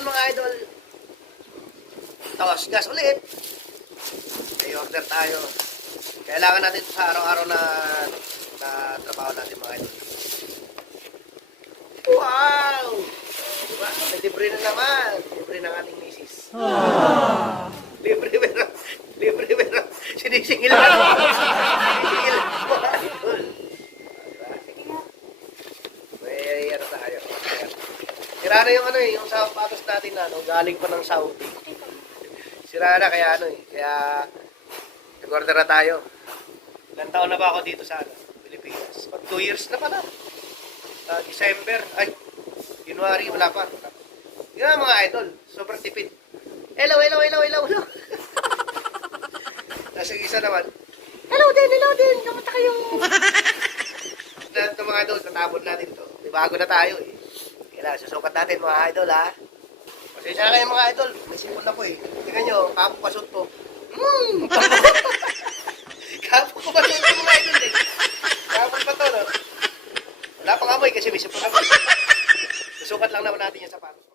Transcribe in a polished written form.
ngayon mga idol. Tapos gas ulit. May order tayo. Kailangan natin ito sa araw-araw na trabaho natin mga idol. Wow! Diba? May libre na naman. Libre ng ating misis. Libre pero sinisingil na. Sinisingil mga idol. May ano tayo. Sira na yung yung sapatos natin na galing pa ng Saudi. Sira na kaya kaya nag-order na tayo. Ilang taon na ba ako dito sa Pilipinas? 2 years na pala. December, January, wala pa. Yun mga idol, sobrang tipid. Hello. Nasa isa naman. Hello din, kamusta kayo? Ito mga idol, natabon natin to. Bago na tayo eh. Kailangan susukat natin mga idol ha. Pasensya na kayo mga idol, may sipon na po eh. Tingnan nyo, kapupasot ko. Kapupasot ko mga idol eh. Kapupasot pa to no. Wala pang amoy kasi may sipon na po. Susukat lang naman natin yung sapatos.